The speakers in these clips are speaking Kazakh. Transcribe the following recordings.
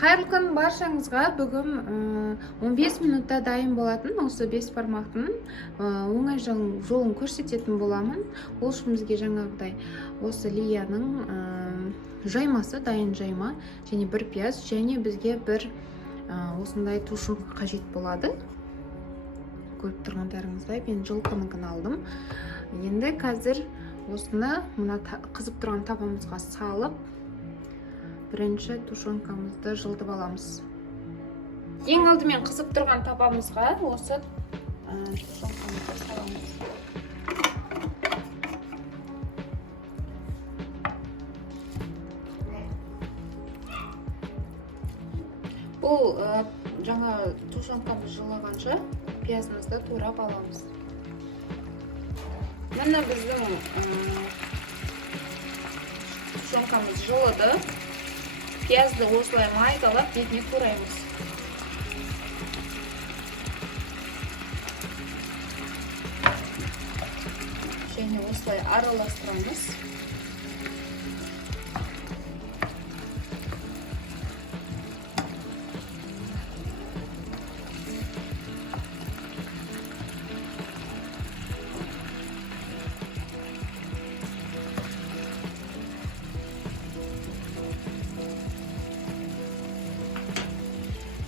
Қайырлы күн баршаңызға. Бүгін 15 минутта дайын болатын осы 5 бармақтың оңай жолын көрсететін боламын. Ол үшін бізге жаңағыдай осы лияның жаймасы, дайын жайма және бір пияз, және бізге бір осындай тушенка қажет болады. Көріп тұрғандарыңыздай мен жылқыныкін алдым. Енді қазір осыны мына қызып тұрған табамызға салып, бірінші тушенкамызды жылдып аламыз. Ең алдымен қызып тұрған табамызға осы тушенкамызды саламыз. Бұл жаңа тушенкамыз жылығанша пиязымызды турап аламыз. Міне біздің тушенкамыз жылыды. Пиязды осылай майдалап бетіне тураймыз. Және осылай араластырамыз.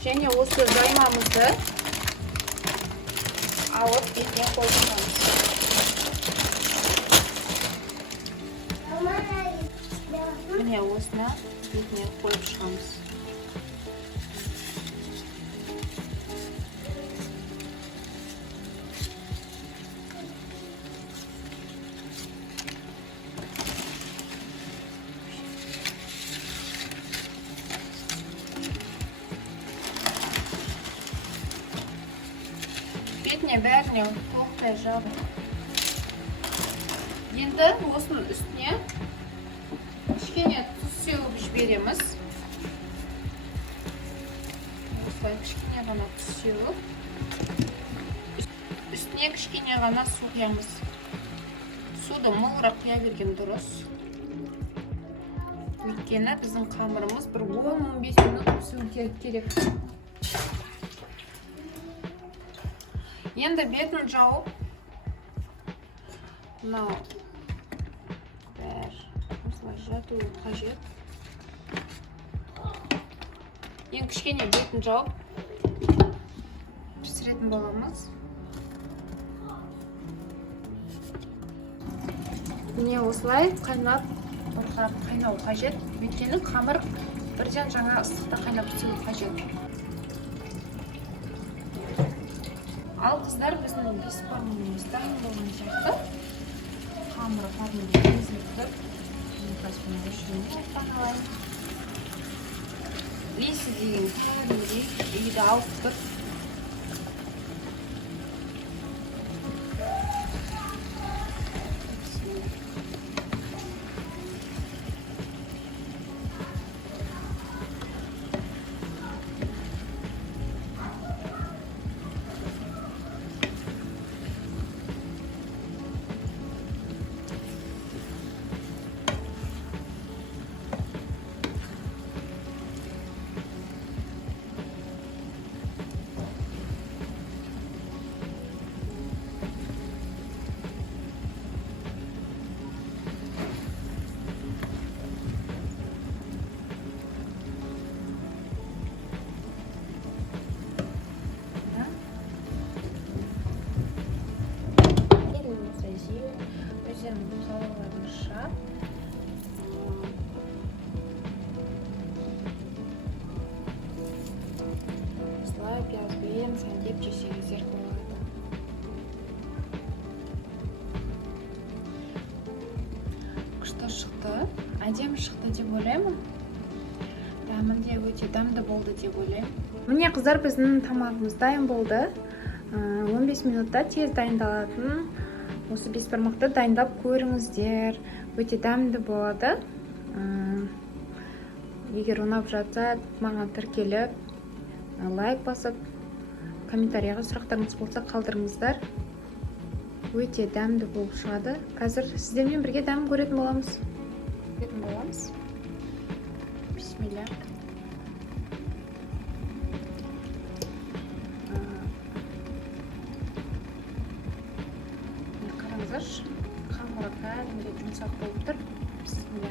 Және осы жаймамызды алып бетіне қойғанымыз. Міне осына бетіне қойып шығамыз. Бетіне бәріне толықтай жабып. Енді осының үстіне кішкене тұз сеуіп жібереміз. Осылай кішкене ғана тұз сеуіп. Үстіне кішкене ғана су құямыз. Суды молырақ құя берген дұрыс. Өйткені біздің қамырымыз бір 10-15 минут пісуі керек. Енді бетін жауып, мынау осылай жатуы қажет. Ең кішкене бетін жауып пісіретін боламыз. Міне осылай қайнап, бұрқырап қайнау қажет. Өйткені қамыр бірден жаңа ыстықта қайнап пісуі қажет. Ал қыздар, біздің бес бармағымыз дайын болған сияқты. Қамыры пармені езіліп тұр. Қазір өшіруіне тағалайын. Иісі деген кәдімгідей үйді алып тұр. Осылай пиязбен сәндеп жесеңіздер болады. Күшті шықты, әдемі шықты деп ойлаймын. Дәмі де өте дәмді болды деп ойлаймын. Міне қыздар, біздің тамағымыз дайын болды. 15 минутта тез дайындалатын осы бес бармақты дайындап көріңіздер. Өте дәмді болады. Егер ұнап жатса, маған тіркеліп, лайк басып, комментарияға сұрақтарыңыз болса қалдырыңыздар. Өте дәмді болып шығады. Қазір сіздермен бірге дәмін көретін боламыз. Бисмилля. қазір. Қамыры кәдімгідей жұмсақ болып тұр. Бисмилля.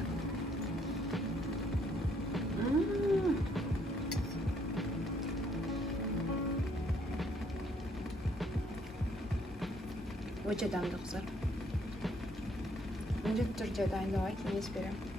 Өте дәмді қыздар. Міндетті түрде дайындауға кеңес беремін.